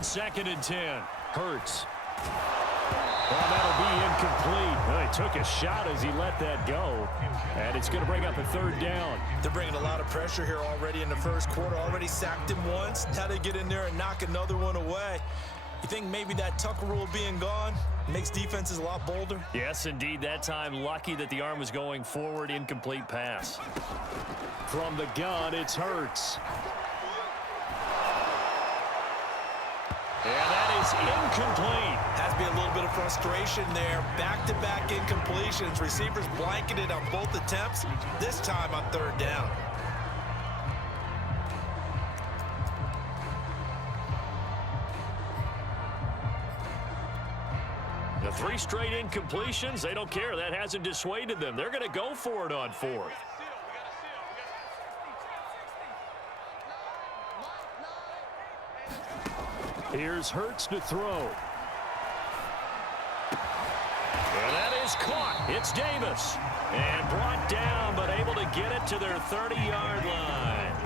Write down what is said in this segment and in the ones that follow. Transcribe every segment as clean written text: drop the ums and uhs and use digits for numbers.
Second and 10. Hurts. Well, that'll be incomplete. Well, he took a shot as he let that go. And it's going to bring up a third down. They're bringing a lot of pressure here already in the first quarter. Already sacked him once. Now they get in there and knock another one away. You think maybe that Tucker rule being gone makes defenses a lot bolder? Yes, indeed. That time, lucky that the arm was going forward. Incomplete pass. From the gun, it's Hurts. And that is incomplete. Has to be a little bit of frustration there. Back-to-back incompletions. Receivers blanketed on both attempts, this time on third down. The 3 straight incompletions, they don't care. That hasn't dissuaded them. They're going to go for it on fourth. Here's Hurts to throw. And that is caught. It's Davis. And brought down, but able to get it to their 30-yard line.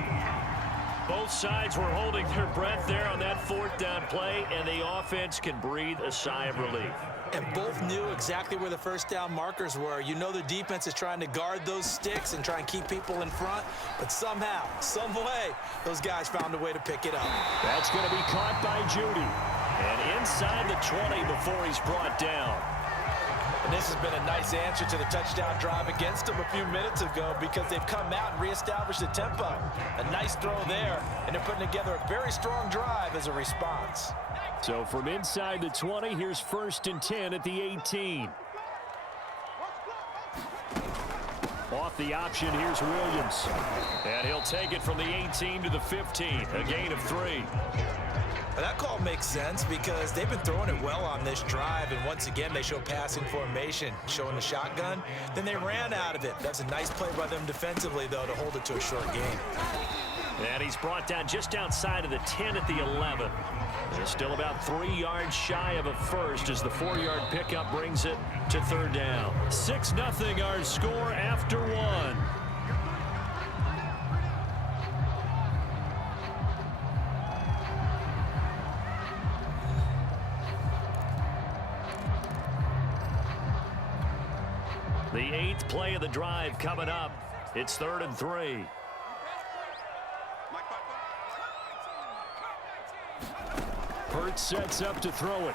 Both sides were holding their breath there on that fourth down play, and the offense can breathe a sigh of relief. And both knew exactly where the first down markers were. You know the defense is trying to guard those sticks and try and keep people in front, but somehow, some way, those guys found a way to pick it up. That's going to be caught by Judy. And inside the 20 before he's brought down. And this has been a nice answer to the touchdown drive against them a few minutes ago because they've come out and reestablished the tempo. A nice throw there, and they're putting together a very strong drive as a response. So from inside the 20, here's 1st and 10 at the 18. Off the option, here's Williams. And he'll take it from the 18 to the 15, a gain of 3. Now that call makes sense because they've been throwing it well on this drive, and once again they show passing formation, showing the shotgun. Then they ran out of it. That's a nice play by them defensively, though, to hold it to a short gain. And he's brought down just outside of the 10 at the 11. They're still about 3 yards shy of a first as the 4-yard pickup brings it to third down. 6-0 our score after 1. The 8th play of the drive coming up. It's 3rd and 3. Hurts sets up to throw it.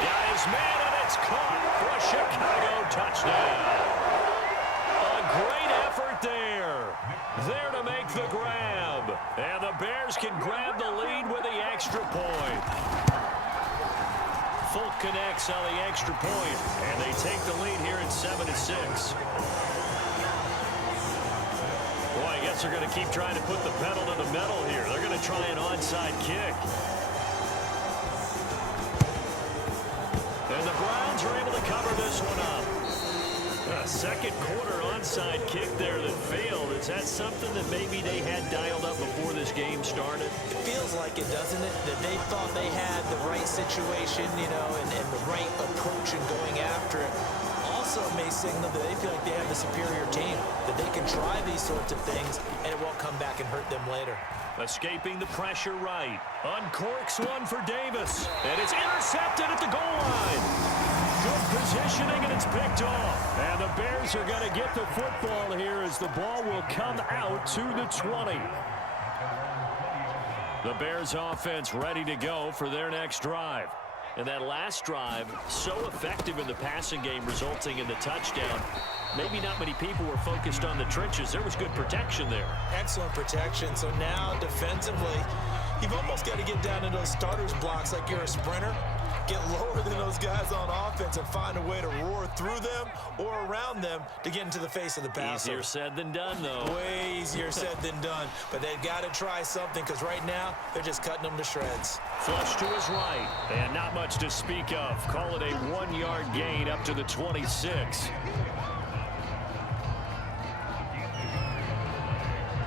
Got his man, and it's caught for a Chicago touchdown. A great effort there. There to make the grab. And the Bears can grab the lead with the extra point. Folk connects on the extra point, and they take the lead here at 7-6. Boy, I guess they're going to keep trying to put the pedal to the metal here. They're going to try an onside kick. And the Browns are able to cover this one up. A second quarter onside kick there that failed. Is that something that maybe they had dialed up before this game started? It feels like it, doesn't it? That they thought they had the right situation, you know, and the right approach in going after it. Also may signal that they feel like they have the superior team, that they can try these sorts of things and it won't come back and hurt them later. Escaping the pressure right. Uncorks one for Davis. And it's intercepted at the goal line. Good positioning, and it's picked off. And the Bears are going to get the football here as the ball will come out to the 20. The Bears offense ready to go for their next drive. And that last drive, so effective in the passing game, resulting in the touchdown. Maybe not many people were focused on the trenches. There was good protection there. Excellent protection. So now, defensively, you've almost got to get down to those starters blocks like you're a sprinter. Get lower than those guys on offense and find a way to roar through them or around them to get into the face of the passer. Easier said than done, though. Way easier said than done. But they've got to try something because right now they're just cutting them to shreds. Flush to his right. And not much to speak of. Call it a 1-yard gain up to the 26.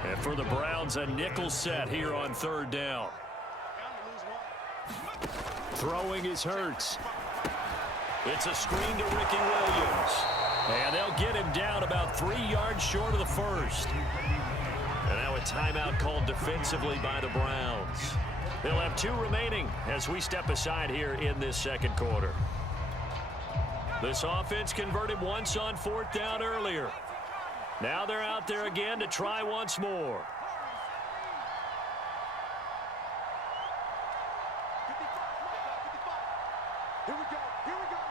And for the Browns, a nickel set here on third down. Throwing is Hurts. It's a screen to Ricky Williams. And they'll get him down about 3 yards short of the first. And now a timeout called defensively by the Browns. They'll have 2 remaining as we step aside here in this second quarter. This offense converted once on 4th down earlier. Now they're out there again to try once more. Here we go. Here we go.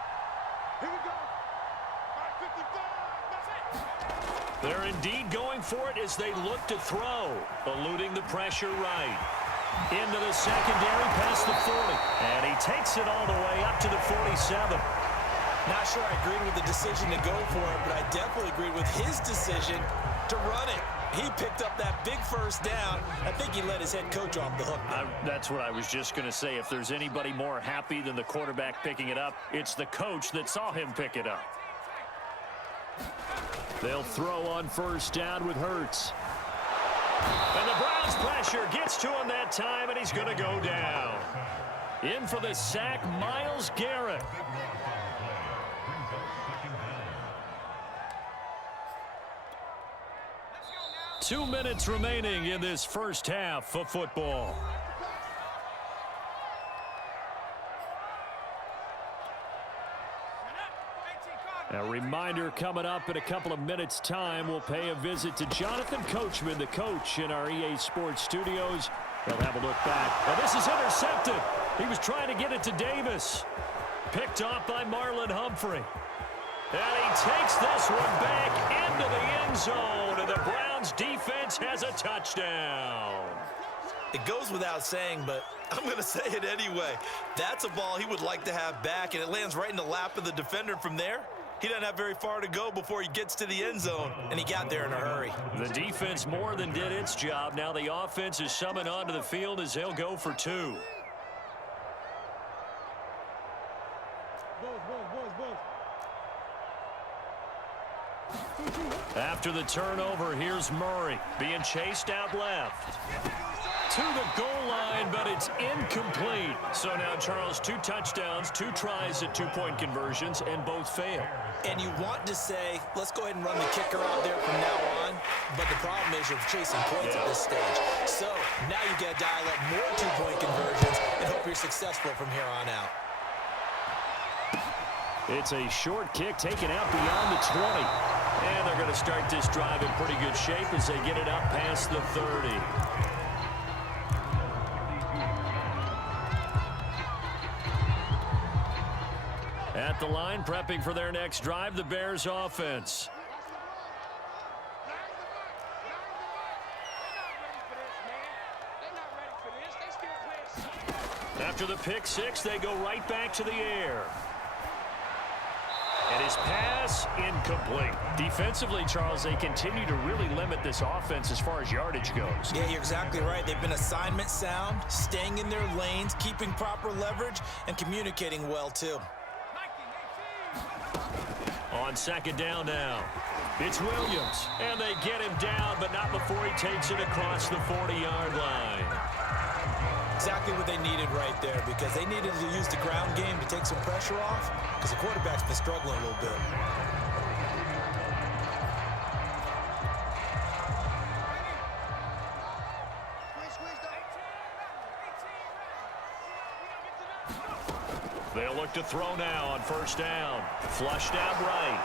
Here we go. All right, 55. They're indeed going for it as they look to throw, eluding the pressure right. Into the secondary past the 40. And he takes it all the way up to the 47. Not sure I agreed with the decision to go for it, but I definitely agreed with his decision to run it. He picked up that big first down. I think he let his head coach off the hook. That's what I was just going to say. If there's anybody more happy than the quarterback picking it up, it's the coach that saw him pick it up. They'll throw on 1st down with Hurts. And the Browns pressure gets to him that time, and he's going to go down. In for the sack, Myles Garrett. Two minutes remaining in this first half of football. A reminder coming up in a couple of minutes' time. We'll pay a visit to Jonathan Coachman, the coach in our EA Sports studios. They'll have a look back. And this is intercepted. He was trying to get it to Davis. Picked off by Marlon Humphrey. And he takes this one back into the end zone. And the Browns defense has a touchdown. It goes without saying, but I'm going to say it anyway. That's a ball he would like to have back, and it lands right in the lap of the defender from there. He doesn't have very far to go before he gets to the end zone, and he got there in a hurry. The defense more than did its job. Now the offense is summoned onto the field as they'll go for 2. After the turnover, here's Murray being chased out left. To the goal line, but it's incomplete. So now, Charles, 2 touchdowns, 2 tries at 2-point conversions, and both fail. And you want to say, let's go ahead and run the kicker out there from now on, but the problem is you're chasing points at this stage. So now you got to dial up more 2-point conversions and hope you're successful from here on out. It's a short kick taken out beyond the 20. And they're going to start this drive in pretty good shape as they get it up past the 30. At the line, prepping for their next drive, the Bears offense. After the pick 6, they go right back to the air. And his pass incomplete. Defensively, Charles, they continue to really limit this offense as far as yardage goes. Yeah, you're exactly right. They've been assignment sound, staying in their lanes, keeping proper leverage, and communicating well, too. On 2nd down now, it's Williams. And they get him down, but not before he takes it across the 40-yard line. Exactly what they needed right there, because they needed to use the ground game to take some pressure off, because the quarterback's been struggling a little bit. They'll look to throw now on 1st down. Flushed out right.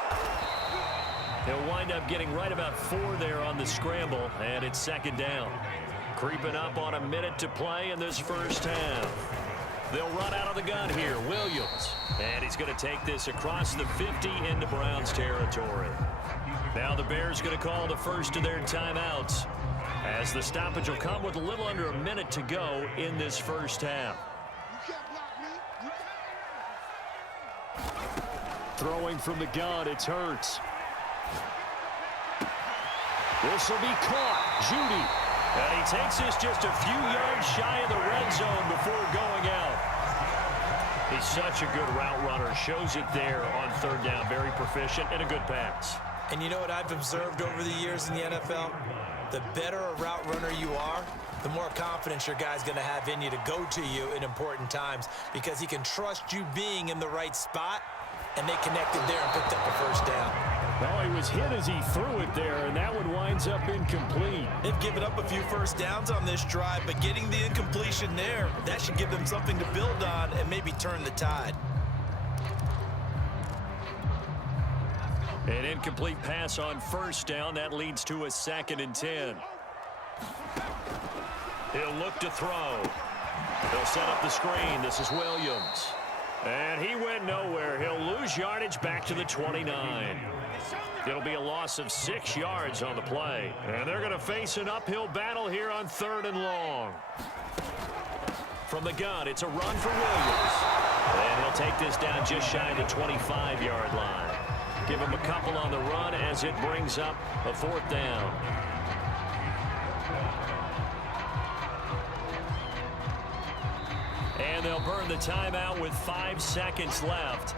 He'll wind up getting right about 4 there on the scramble, and it's 2nd down. Creeping up on a minute to play in this first half. They'll run out of the gun here. Williams. And he's going to take this across the 50 into Browns territory. Now the Bears going to call the first of their timeouts, as the stoppage will come with a little under a minute to go in this first half. Throwing from the gun, it's Hurts. This will be caught. Judy. And he takes this just a few yards shy of the red zone before going out. He's such a good route runner. Shows it there on 3rd down. Very proficient and a good pass. And you know what I've observed over the years in the NFL? The better a route runner you are, the more confidence your guy's going to have in you to go to you in important times, because he can trust you being in the right spot, and they connected there and picked up a 1st down. Oh, he was hit as he threw it there, and that one winds up incomplete. They've given up a few first downs on this drive, but getting the incompletion there, that should give them something to build on and maybe turn the tide. An incomplete pass on first down. That leads to a 2nd and 10. He'll look to throw. They'll set up the screen. This is Williams. And he went nowhere. He'll lose yardage back to the 29. It'll be a loss of 6 yards on the play. And they're going to face an uphill battle here on 3rd and long. From the gun, it's a run for Williams. And he'll take this down just shy of the 25-yard line. Give him a couple on the run as it brings up a 4th down. And they'll burn the timeout with 5 seconds left.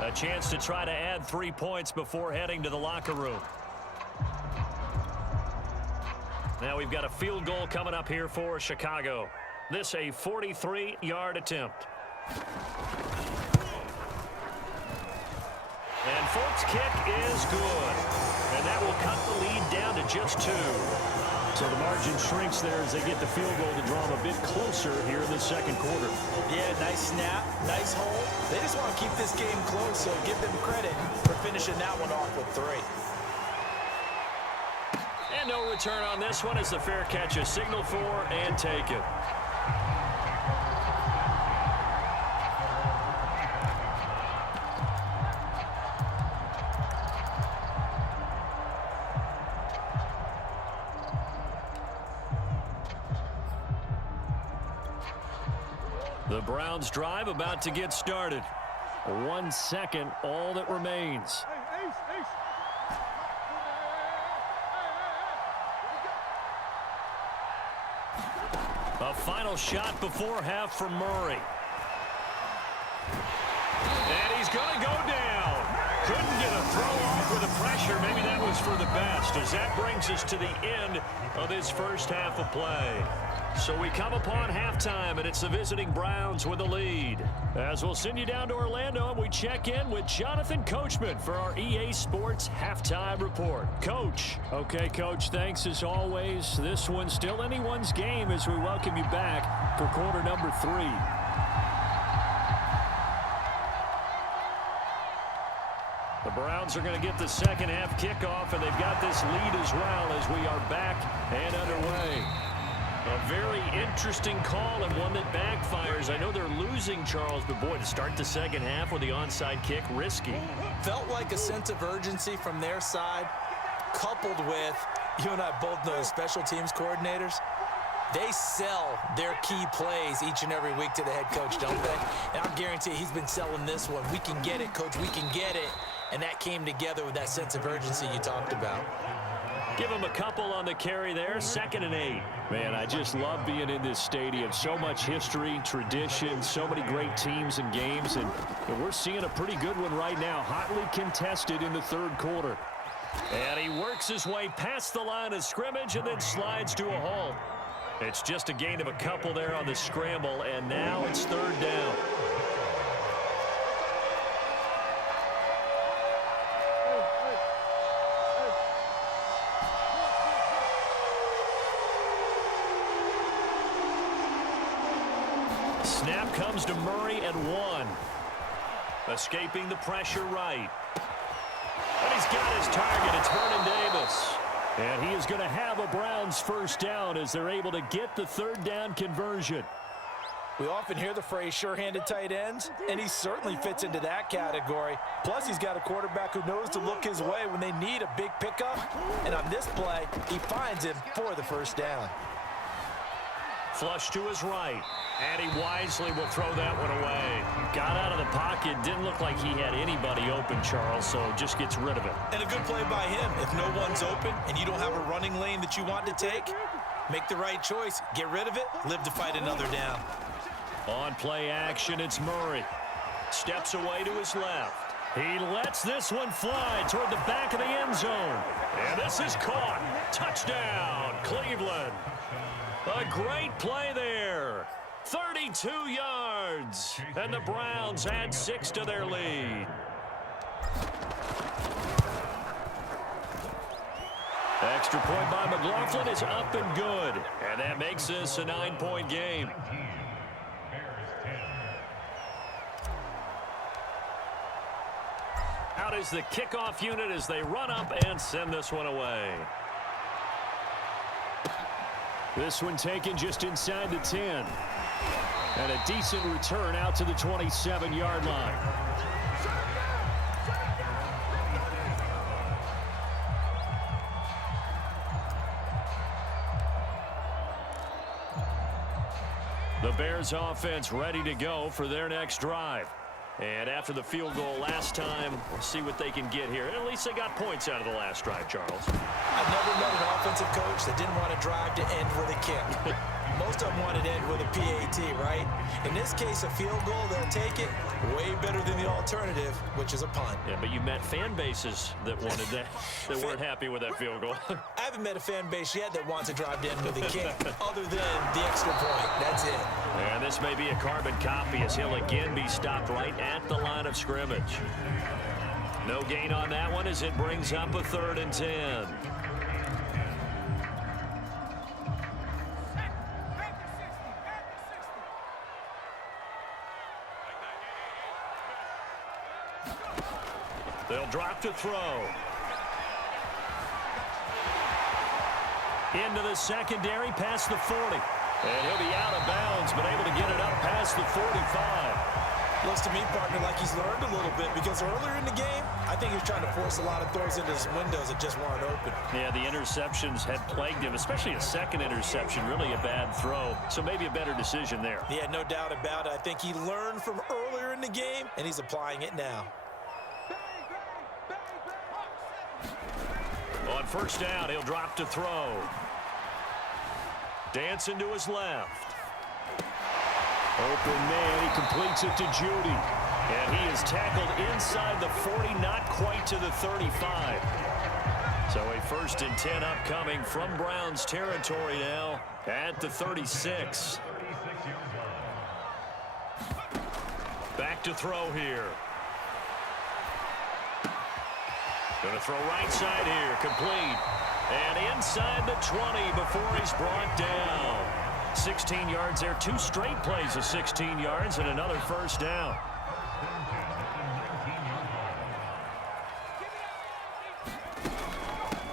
A chance to try to add 3 points before heading to the locker room. Now we've got a field goal coming up here for Chicago. This a 43-yard attempt. And Folk's kick is good. And that will cut the lead down to just 2. So the margin shrinks there as they get the field goal to draw them a bit closer here in the 2nd quarter. Yeah, nice snap, nice hole. They just want to keep this game close, so give them credit for finishing that one off with 3. And no return on this one as the fair catch is signaled for and taken. The Browns drive about to get started. 1 second, all that remains. A final shot before half from Murray. And he's going to go down. Couldn't get a throw off with the pressure. Maybe that was for the best, as that brings us to the end of this first half of play. So we come upon halftime, and it's the visiting Browns with the lead. As we'll send you down to Orlando, and we check in with Jonathan Coachman for our EA Sports Halftime Report. Coach. Okay, Coach, thanks as always. This one's still anyone's game as we welcome you back for quarter number 3. The Browns are going to get the second half kickoff, and they've got this lead as well as we are back and underway. A very interesting call and one that backfires. I know they're losing, Charles, but boy, to start the second half with the onside kick, risky. Felt like a sense of urgency from their side, coupled with, you and I both know, special teams coordinators. They sell their key plays each and every week to the head coach, don't they? And I'm guaranteeing he's been selling this one. We can get it, Coach, we can get it. And that came together with that sense of urgency you talked about. Give him a couple on the carry there, 2nd and 8. Man, I just love being in this stadium. So much history, tradition, so many great teams and games, and we're seeing a pretty good one right now, hotly contested in the 3rd quarter. And he works his way past the line of scrimmage and then slides to a halt. It's just a gain of a couple there on the scramble, and now it's 3rd down. Snap comes to Murray at 1. Escaping the pressure right. And he's got his target. It's Vernon Davis. And he is going to have a Browns first down as they're able to get the 3rd down conversion. We often hear the phrase sure-handed tight ends, and he certainly fits into that category. Plus, he's got a quarterback who knows to look his way when they need a big pickup. And on this play, he finds him for the first down. Flush to his right, and he wisely will throw that one away. Got out of the pocket, didn't look like he had anybody open, Charles, so just gets rid of it. And a good play by him. If no one's open and you don't have a running lane that you want to take, make the right choice, get rid of it, live to fight another down. On play action, it's Murray. Steps away to his left. He lets this one fly toward the back of the end zone. And this is caught. Touchdown, Cleveland. A great play there. 32 yards. And the Browns add 6 to their lead. extra point by McLaughlin is up and good. And that makes this a 9-point game. Out is the kickoff unit as they run up and send this one away. This one taken just inside the 10. And a decent return out to the 27-yard line. The Bears offense ready to go for their next drive. And after the field goal last time, we'll see what they can get here. At least they got points out of the last drive, Charles. I've never met an offensive coach that didn't want to drive to end with a kick. Most of them wanted to end with a PAT, right? In this case, a field goal, they'll take it. Way better than the alternative, which is a punt. Yeah, but you met fan bases that wanted that, that weren't happy with that field goal. I haven't met a fan base yet that wants to drive to end with a kick, other than the extra point. That's it. And this may be a carbon copy as he'll again be stopped right at the line of scrimmage. No gain on that one as it brings up a 3rd and 10. They'll drop to throw. Into the secondary, past the 40. And he'll be out of bounds, but able to get it up past the 45. Looks to me, partner, like he's learned a little bit, because earlier in the game, I think he was trying to force a lot of throws into his windows that just weren't open. Yeah, the interceptions had plagued him, especially a second interception, really a bad throw. So maybe a better decision there. Yeah, no doubt about it. I think he learned from earlier in the game, and he's applying it now. On first down, he'll drop to throw. Dancing to his left. Open man, he completes it to Judy. And he is tackled inside the 40, not quite to the 35. So a 1st and 10 upcoming from Browns territory now at the 36. Back to throw here. Going to throw right side here, complete. And inside the 20 before he's brought down. 16 yards there, 2 straight plays of 16 yards and another 1st down.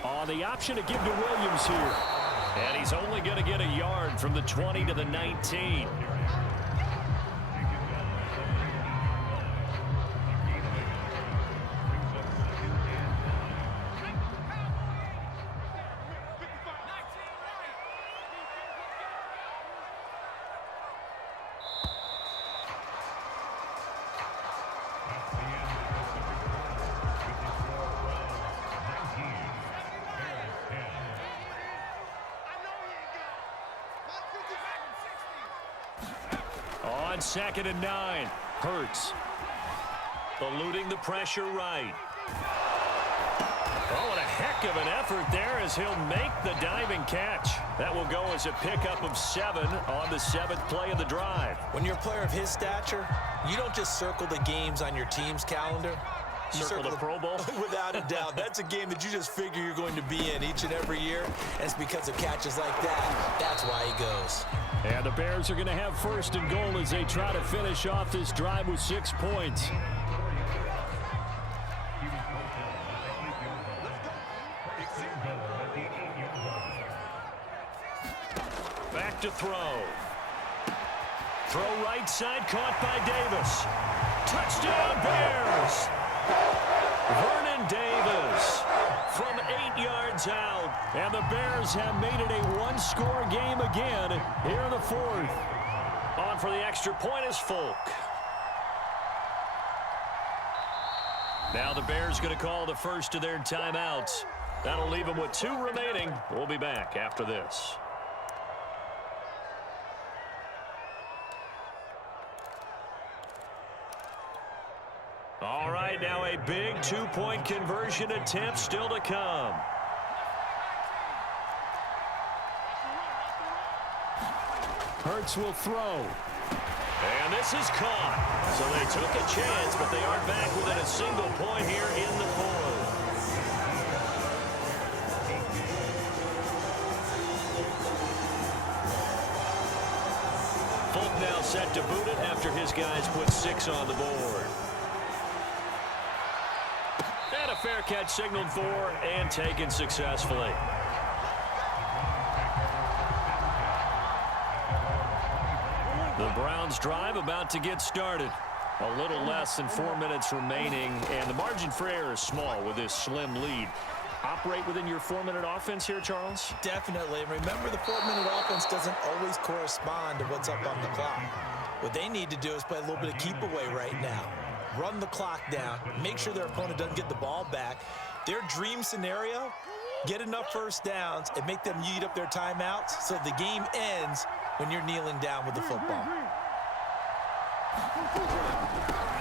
On the option to give to Williams here. And he's only going to get a yard from the 20 to the 19. On 2nd and 9, Hurts eluding the pressure right. Oh, and a heck of an effort there as he'll make the diving catch. That will go as a pickup of 7 on the 7th play of the drive. When you're a player of his stature, you don't just circle the games on your team's calendar. You Circle the Pro Bowl? Without a doubt. That's a game that you just figure you're going to be in each and every year. And it's because of catches like that. That's why he goes. And the Bears are going to have 1st and goal as they try to finish off this drive with 6 points. Back to throw. Throw right side, caught by Davis. Touchdown Bears! Vernon Davis from 8 yards out. And the Bears have made it a 1-score game again here in the 4th. On for the extra point is Folk. Now the Bears going to call the first of their timeouts. That'll leave them with 2 remaining. We'll be back after this. All right, now a big 2-point conversion attempt still to come. Hurts will throw. And this is caught. So they took a chance, but they are back within a single point here in the 4th. Folk now set to boot it after his guys put 6 on the board. And a fair catch signaled for and taken successfully. The Browns drive about to get started. A little less than 4 minutes remaining, and the margin for error is small with this slim lead. Operate within your 4-minute offense here, Charles? Definitely. Remember, the 4-minute offense doesn't always correspond to what's up on the clock. What they need to do is play a little bit of keep away right now. Run the clock down. Make sure their opponent doesn't get the ball back. Their dream scenario, get enough first downs and make them eat up their timeouts so the game ends when you're kneeling down with the football.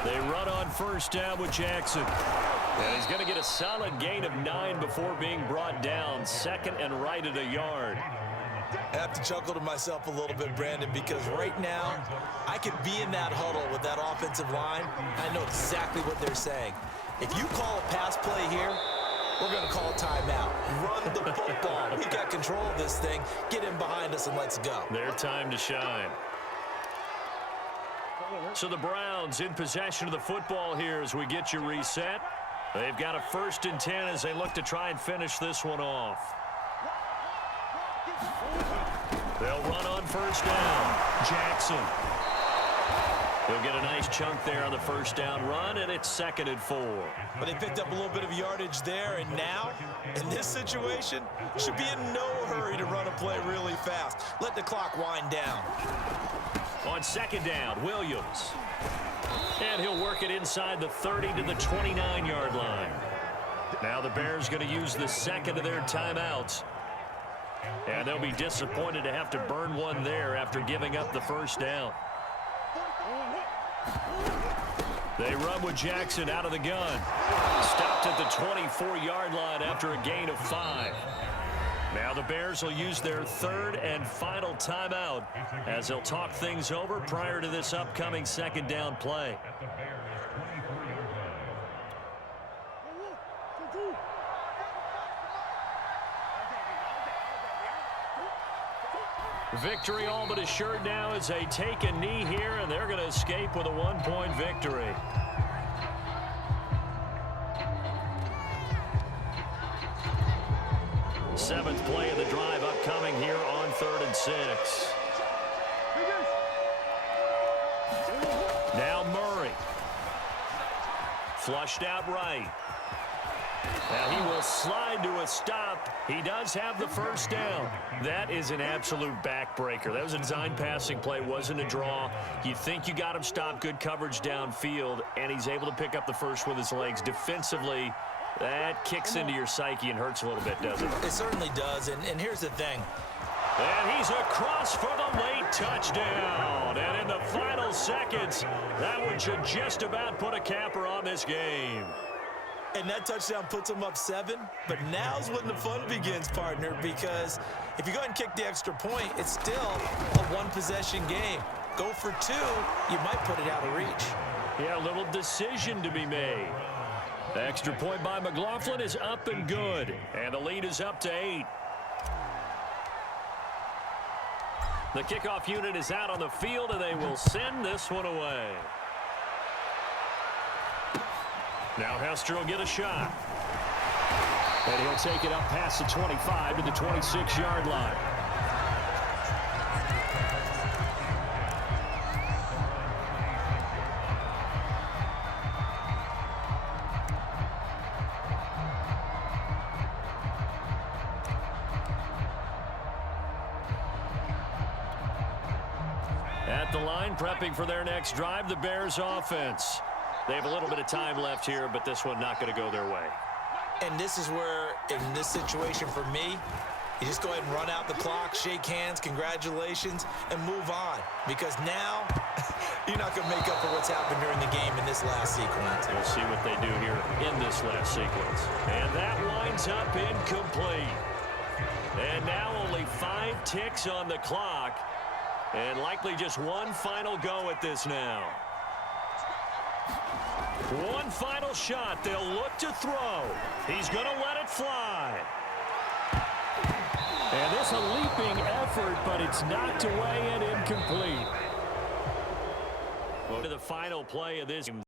They run on first down with Jackson. And he's going to get a solid gain of 9 before being brought down. Second and right at a yard. I have to chuckle to myself a little bit, Brandon, because right now I could be in that huddle with that offensive line. I know exactly what they're saying. If you call a pass play here, we're going to call a timeout. Run the football. We got control of this thing. Get in behind us and let's go. Their time to shine. So the Browns in possession of the football here as we get you reset. They've got a 1st and 10 as they look to try and finish this one off. They'll run on first down. Jackson. He'll get a nice chunk there on the first down run, and it's 2nd and 4. But they picked up a little bit of yardage there, and now, in this situation, should be in no hurry to run a play really fast. Let the clock wind down. On 2nd down, Williams. And he'll work it inside the 30 to the 29-yard line. Now the Bears going to use the 2nd of their timeouts. And they'll be disappointed to have to burn one there after giving up the first down. They run with Jackson out of the gun. Stopped at the 24-yard line after a gain of 5. Now the Bears will use their 3rd and final timeout as they'll talk things over prior to this upcoming 2nd down play. Victory all but assured now as they take a knee here, and they're going to escape with a 1-point victory. Seventh play of the drive upcoming here on 3rd and 6. Now Murray. Flushed out right. Now he will slide to a stop. He does have the first down. That is an absolute backbreaker. That was a design passing play, wasn't a draw. You think you got him stopped, good coverage downfield, and he's able to pick up the first with his legs. Defensively, that kicks into your psyche and hurts a little bit, doesn't it? It certainly does, and here's the thing. And he's across for the late touchdown. And in the final seconds, that one should just about put a capper on this game. And that touchdown puts them up 7. But now's when the fun begins, partner, because if you go ahead and kick the extra point, it's still a one-possession game. Go for 2, you might put it out of reach. Yeah, a little decision to be made. The extra point by McLaughlin is up and good. And the lead is up to 8. The kickoff unit is out on the field, and they will send this one away. Now Hester will get a shot. And he'll take it up past the 25 to the 26-yard line. At the line, prepping for their next drive, the Bears offense. They have a little bit of time left here, but this one not going to go their way. And this is where, in this situation for me, you just go ahead and run out the clock, shake hands, congratulations, and move on. Because now, you're not going to make up for what's happened during the game in this last sequence. We'll see what they do here in this last sequence. And that winds up incomplete. And now only 5 ticks on the clock. And likely just one final go at this now. One final shot. They'll look to throw. He's going to let it fly. And this a leaping effort, but it's knocked away and incomplete. To the final play of this game.